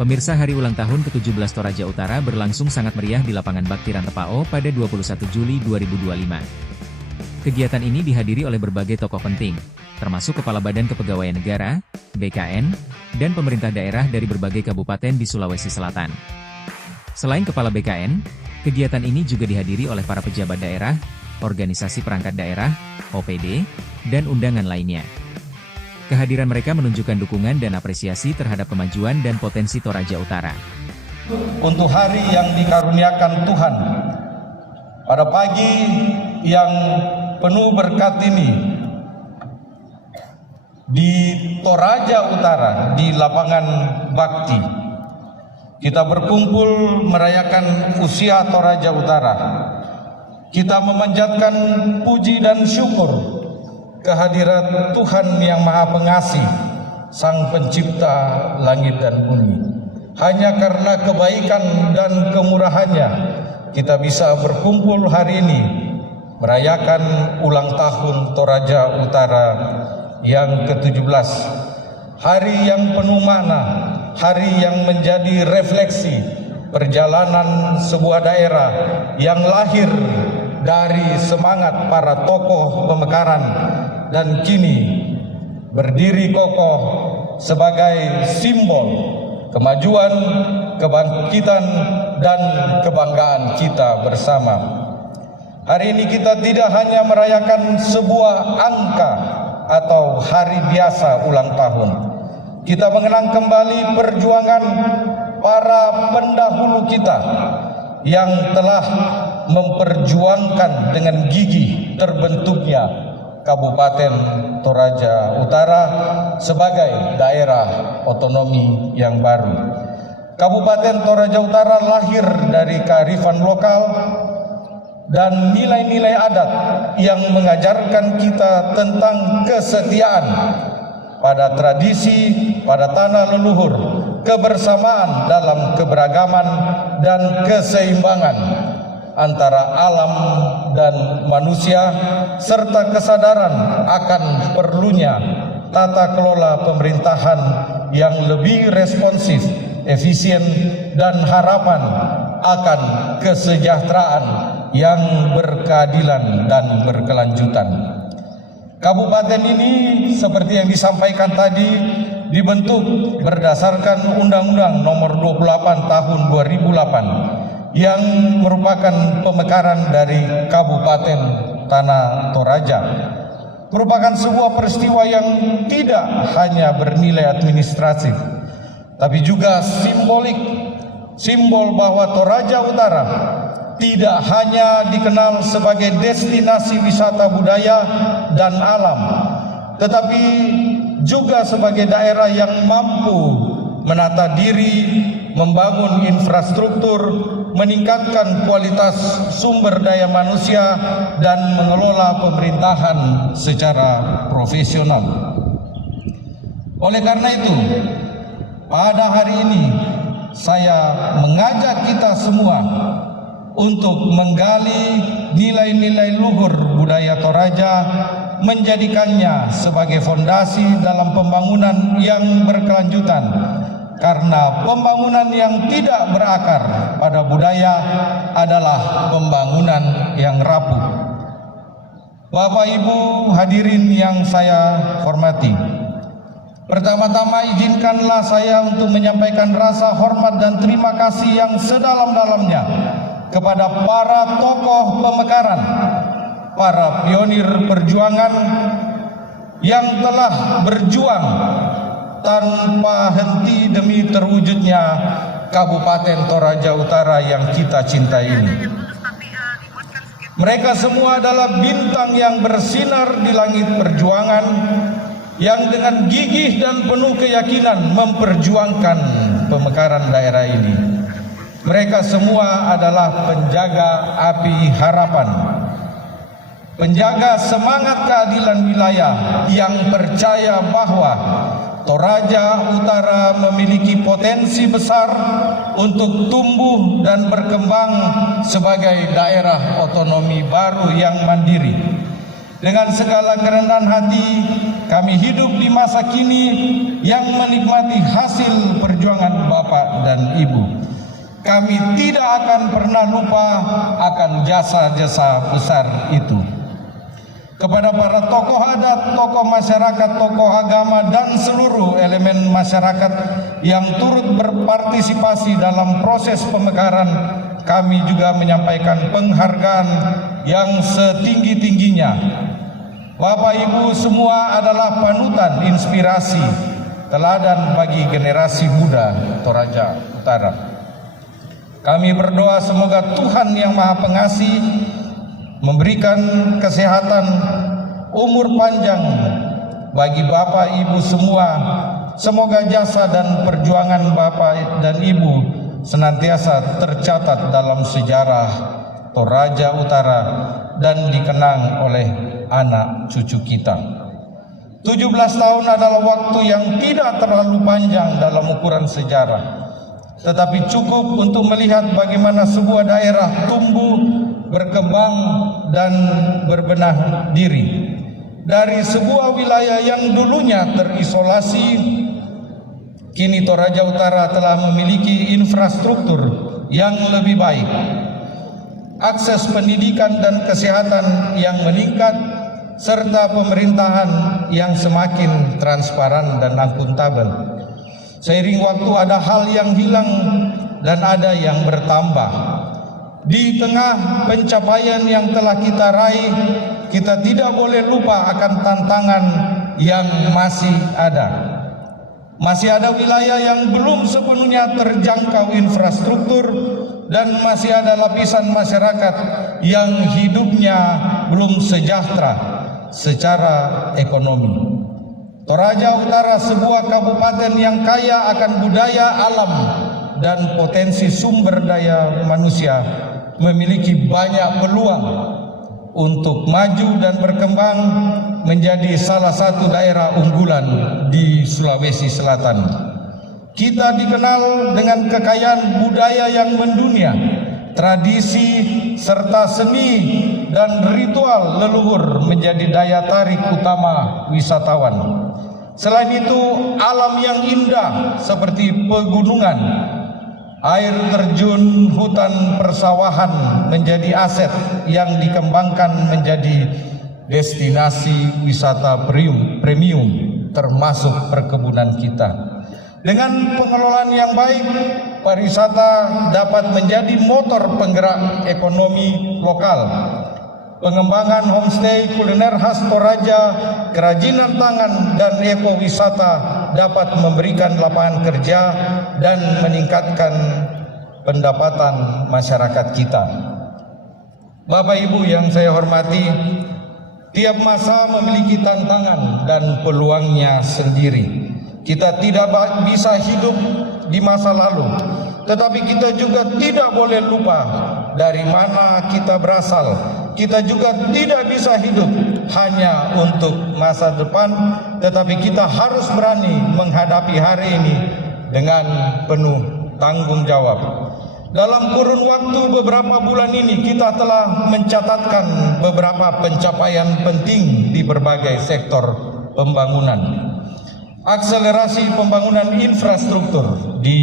Pemirsa, hari ulang tahun ke-17 Toraja Utara berlangsung sangat meriah di lapangan Bakti Rantepao pada 21 Juli 2025. Kegiatan ini dihadiri oleh berbagai tokoh penting, termasuk Kepala Badan Kepegawaian Negara, BKN, dan pemerintah daerah dari berbagai kabupaten di Sulawesi Selatan. Selain Kepala BKN, kegiatan ini juga dihadiri oleh para pejabat daerah, organisasi perangkat daerah, OPD, dan undangan lainnya. Kehadiran mereka menunjukkan dukungan dan apresiasi terhadap kemajuan dan potensi Toraja Utara. Untuk hari yang dikaruniakan Tuhan, pada pagi yang penuh berkat ini, di Toraja Utara, di lapangan Bakti, kita berkumpul merayakan usia Toraja Utara. Kita memanjatkan puji dan syukur kehadirat Tuhan yang Maha Pengasih, Sang Pencipta langit dan bumi. Hanya karena kebaikan dan kemurahannya, kita bisa berkumpul hari ini merayakan ulang tahun Toraja Utara yang ke-17. Hari yang penuh makna, hari yang menjadi refleksi perjalanan sebuah daerah yang lahir dari semangat para tokoh pemekaran dan kini berdiri kokoh sebagai simbol kemajuan, kebangkitan, dan kebanggaan kita bersama. Hari ini kita tidak hanya merayakan sebuah angka atau hari biasa ulang tahun. Kita mengenang kembali perjuangan para pendahulu kita yang telah memperjuangkan dengan gigih terbentuknya Kabupaten Toraja Utara sebagai daerah otonomi yang baru. Kabupaten Toraja Utara lahir dari kearifan lokal dan nilai-nilai adat yang mengajarkan kita tentang kesetiaan pada tradisi, pada tanah leluhur, kebersamaan dalam keberagaman dan keseimbangan antara alam dan manusia, serta kesadaran akan perlunya tata kelola pemerintahan yang lebih responsif, efisien, dan harapan akan kesejahteraan yang berkeadilan dan berkelanjutan. Kabupaten ini seperti yang disampaikan tadi dibentuk berdasarkan Undang-Undang Nomor 28 Tahun 2008 yang merupakan pemekaran dari Kabupaten Tanah Toraja. Merupakan sebuah peristiwa yang tidak hanya bernilai administratif, tapi juga simbolik, simbol bahwa Toraja Utara tidak hanya dikenal sebagai destinasi wisata budaya dan alam, tetapi juga sebagai daerah yang mampu menata diri, membangun infrastruktur, meningkatkan kualitas sumber daya manusia, dan mengelola pemerintahan secara profesional. Oleh karena itu, pada hari ini saya mengajak kita semua untuk menggali nilai-nilai luhur budaya Toraja, menjadikannya sebagai fondasi dalam pembangunan yang berkelanjutan. Karena pembangunan yang tidak berakar pada budaya adalah pembangunan yang rapuh. Bapak Ibu hadirin yang saya hormati, pertama-tama izinkanlah saya untuk menyampaikan rasa hormat dan terima kasih yang sedalam-dalamnya kepada para tokoh pemekaran, para pionir perjuangan yang telah berjuang tanpa henti demi terwujudnya Kabupaten Toraja Utara yang kita cintai ini. Mereka semua adalah bintang yang bersinar di langit perjuangan, yang dengan gigih dan penuh keyakinan memperjuangkan pemekaran daerah ini. Mereka semua adalah penjaga api harapan, penjaga semangat keadilan wilayah yang percaya bahwa Toraja Utara memiliki potensi besar untuk tumbuh dan berkembang sebagai daerah otonomi baru yang mandiri. Dengan segala kerendahan hati, kami hidup di masa kini yang menikmati hasil perjuangan Bapak dan Ibu. Kami tidak akan pernah lupa akan jasa-jasa besar itu. Kepada para tokoh adat, tokoh masyarakat, tokoh agama, dan seluruh elemen masyarakat yang turut berpartisipasi dalam proses pemekaran, kami juga menyampaikan penghargaan yang setinggi-tingginya. Bapak Ibu semua adalah panutan, inspirasi, teladan bagi generasi muda Toraja Utara. Kami berdoa semoga Tuhan yang Maha Pengasih memberikan kesehatan, umur panjang bagi Bapak Ibu semua. Semoga jasa dan perjuangan Bapak dan Ibu senantiasa tercatat dalam sejarah Toraja Utara dan dikenang oleh anak cucu kita. 17 tahun adalah waktu yang tidak terlalu panjang dalam ukuran sejarah, tetapi cukup untuk melihat bagaimana sebuah daerah tumbuh, berkembang, dan berbenah diri. Dari sebuah wilayah yang dulunya terisolasi, kini Toraja Utara telah memiliki infrastruktur yang lebih baik, akses pendidikan dan kesehatan yang meningkat, serta pemerintahan yang semakin transparan dan akuntabel. Seiring waktu ada hal yang hilang dan ada yang bertambah. Di tengah pencapaian yang telah kita raih, kita tidak boleh lupa akan tantangan yang masih ada. Masih ada wilayah yang belum sepenuhnya terjangkau infrastruktur, dan masih ada lapisan masyarakat yang hidupnya belum sejahtera secara ekonomi. Toraja Utara, sebuah kabupaten yang kaya akan budaya alam dan potensi sumber daya manusia, memiliki banyak peluang untuk maju dan berkembang menjadi salah satu daerah unggulan di Sulawesi Selatan. Kita dikenal dengan kekayaan budaya yang mendunia, tradisi serta seni dan ritual leluhur menjadi daya tarik utama wisatawan. Selain itu, alam yang indah seperti pegunungan, air terjun, hutan persawahan menjadi aset yang dikembangkan menjadi destinasi wisata premium, termasuk perkebunan kita. Dengan pengelolaan yang baik, pariwisata dapat menjadi motor penggerak ekonomi lokal. Pengembangan homestay, kuliner khas Toraja, kerajinan tangan, dan ekowisata dapat memberikan lapangan kerja dan meningkatkan pendapatan masyarakat kita. Bapak Ibu yang saya hormati, tiap masa memiliki tantangan dan peluangnya sendiri. Kita tidak bisa hidup di masa lalu, tetapi kita juga tidak boleh lupa dari mana kita berasal. Kita juga tidak bisa hidup hanya untuk masa depan, tetapi kita harus berani menghadapi hari ini dengan penuh tanggung jawab. Dalam kurun waktu beberapa bulan ini, kita telah mencatatkan beberapa pencapaian penting di berbagai sektor pembangunan. Akselerasi pembangunan infrastruktur di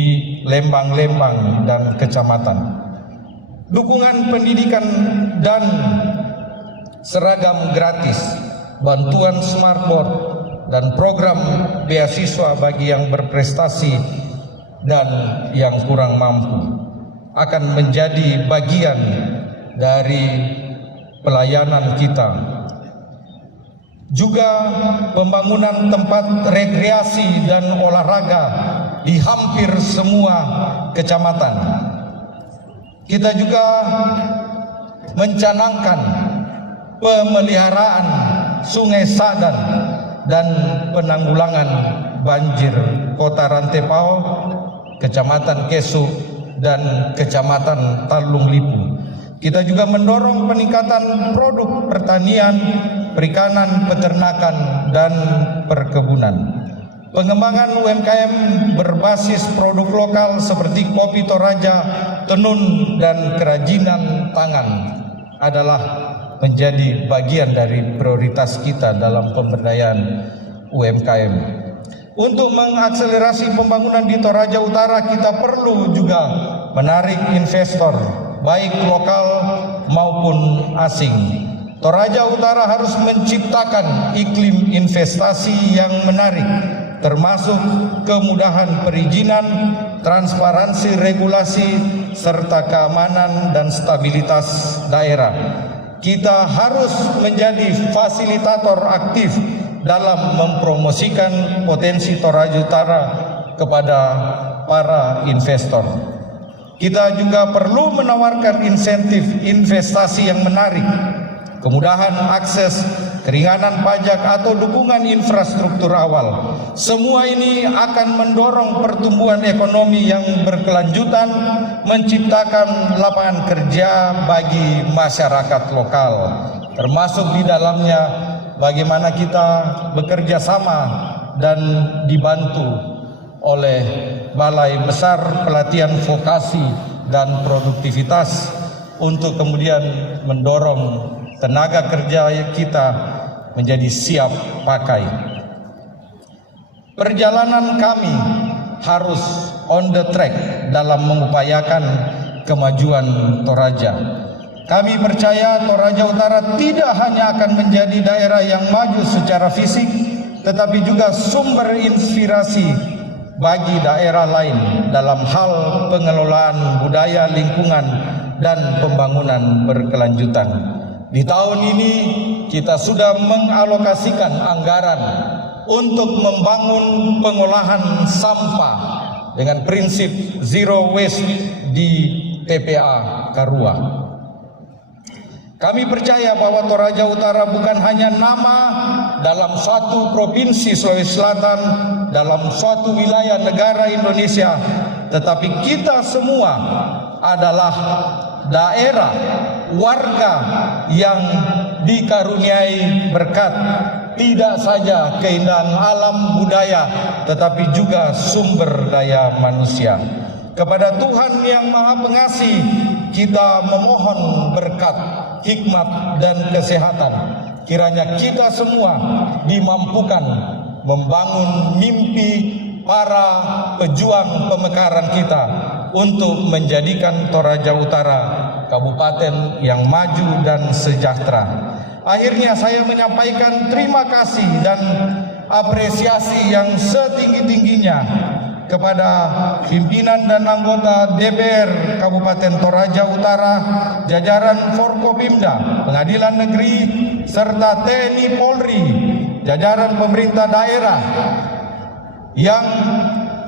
lembang-lembang dan kecamatan. Dukungan pendidikan dan seragam gratis, bantuan smartboard, dan program beasiswa bagi yang berprestasi dan yang kurang mampu akan menjadi bagian dari pelayanan kita. Juga pembangunan tempat rekreasi dan olahraga di hampir semua kecamatan. Kita juga mencanangkan pemeliharaan Sungai Sadan dan penanggulangan banjir Kota Rantepao, Kecamatan Kesu, dan Kecamatan Talung Lipu. Kita juga mendorong peningkatan produk pertanian, perikanan, peternakan, dan perkebunan. Pengembangan UMKM berbasis produk lokal seperti kopi Toraja, tenun, dan kerajinan tangan adalah menjadi bagian dari prioritas kita dalam pemberdayaan UMKM. Untuk mengakselerasi pembangunan di Toraja Utara, kita perlu juga menarik investor, baik lokal maupun asing. Toraja Utara harus menciptakan iklim investasi yang menarik, termasuk kemudahan perizinan, transparansi regulasi, serta keamanan dan stabilitas daerah. Kita harus menjadi fasilitator aktif dalam mempromosikan potensi Toraja Utara kepada para investor. Kita juga perlu menawarkan insentif investasi yang menarik, kemudahan akses, keringanan pajak atau dukungan infrastruktur awal. Semua ini akan mendorong pertumbuhan ekonomi yang berkelanjutan, menciptakan lapangan kerja bagi masyarakat lokal, termasuk di dalamnya bagaimana kita bekerja sama dan dibantu oleh Balai Besar Pelatihan Vokasi dan Produktivitas untuk kemudian mendorong tenaga kerja kita menjadi siap pakai. Perjalanan kami harus on the track dalam mengupayakan kemajuan Toraja. Kami percaya Toraja Utara tidak hanya akan menjadi daerah yang maju secara fisik, tetapi juga sumber inspirasi bagi daerah lain dalam hal pengelolaan budaya lingkungan dan pembangunan berkelanjutan. Di tahun ini kita sudah mengalokasikan anggaran untuk membangun pengolahan sampah dengan prinsip zero waste di TPA Karua. Kami percaya bahwa Toraja Utara bukan hanya nama dalam suatu provinsi Sulawesi Selatan, dalam suatu wilayah negara Indonesia, tetapi kita semua adalah daerah, warga yang dikaruniai berkat tidak saja keindahan alam budaya, tetapi juga sumber daya manusia. Kepada Tuhan yang Maha Pengasih, kita memohon berkat, hikmat dan kesehatan. Kiranya kita semua dimampukan membangun mimpi para pejuang pemekaran kita untuk menjadikan Toraja Utara kabupaten yang maju dan sejahtera. Akhirnya saya menyampaikan terima kasih dan apresiasi yang setinggi-tingginya kepada pimpinan dan anggota DPR Kabupaten Toraja Utara, jajaran Forkopimda, Pengadilan Negeri, serta TNI Polri, jajaran pemerintah daerah yang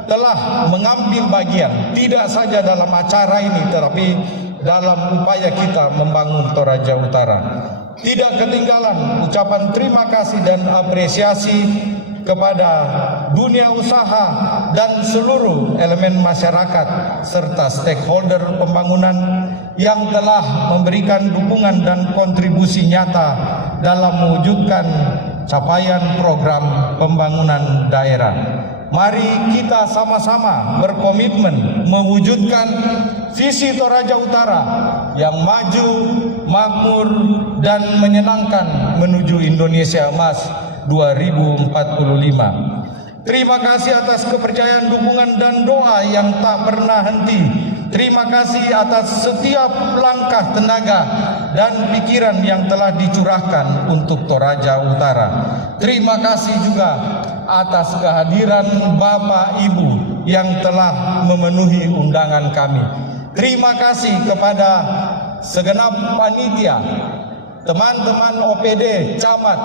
telah mengambil bagian tidak saja dalam acara ini, tetapi dalam upaya kita membangun Toraja Utara. Tidak ketinggalan ucapan terima kasih dan apresiasi kepada dunia usaha dan seluruh elemen masyarakat serta stakeholder pembangunan yang telah memberikan dukungan dan kontribusi nyata dalam mewujudkan capaian program pembangunan daerah. Mari kita sama-sama berkomitmen mewujudkan visi Toraja Utara yang maju, makmur, dan menyenangkan menuju Indonesia Emas 2045. Terima kasih atas kepercayaan, dukungan, dan doa yang tak pernah henti. Terima kasih atas setiap langkah tenaga dan pikiran yang telah dicurahkan untuk Toraja Utara. Terima kasih juga atas kehadiran Bapak Ibu yang telah memenuhi undangan kami. Terima kasih kepada segenap panitia, teman-teman OPD, camat,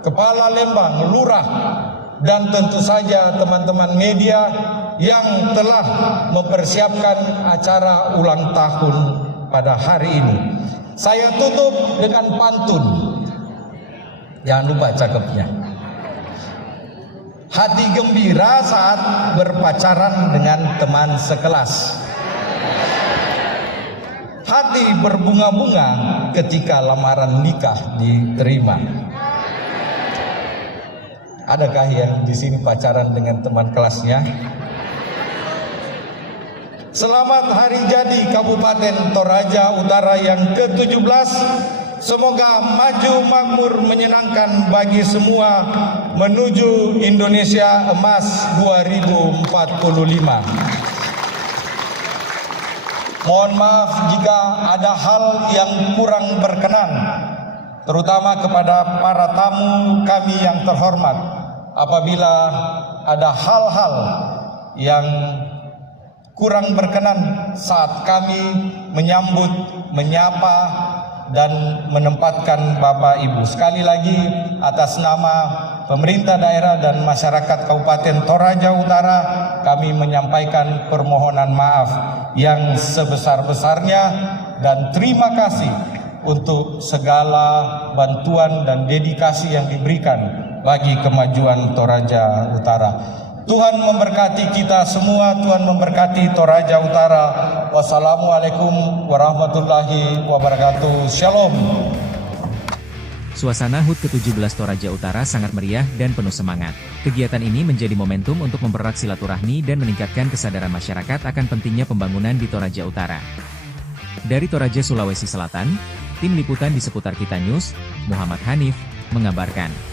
kepala Lembang, lurah, dan tentu saja teman-teman media yang telah mempersiapkan acara ulang tahun pada hari ini. Saya tutup dengan pantun. Jangan lupa cakepnya. Hati gembira saat berpacaran dengan teman sekelas. Hati berbunga-bunga ketika lamaran nikah diterima. Adakah yang di sini pacaran dengan teman kelasnya? Selamat hari jadi Kabupaten Toraja Utara yang ke-17. semoga maju makmur menyenangkan bagi semua menuju Indonesia Emas 2045. Mohon maaf jika ada hal yang kurang berkenan, terutama kepada para tamu kami yang terhormat. Apabila ada hal-hal yang kurang berkenan saat kami menyambut, menyapa, dan menempatkan Bapak Ibu. Sekali lagi atas nama pemerintah daerah dan masyarakat Kabupaten Toraja Utara, kami menyampaikan permohonan maaf yang sebesar-besarnya dan terima kasih untuk segala bantuan dan dedikasi yang diberikan bagi kemajuan Toraja Utara. Tuhan memberkati kita semua, Tuhan memberkati Toraja Utara. Wassalamualaikum warahmatullahi wabarakatuh. Shalom. Suasana HUT ke-17 Toraja Utara sangat meriah dan penuh semangat. Kegiatan ini menjadi momentum untuk mempererat silaturahmi dan meningkatkan kesadaran masyarakat akan pentingnya pembangunan di Toraja Utara. Dari Toraja, Sulawesi Selatan, tim liputan di Seputar Kita News, Muhammad Hanif, mengabarkan.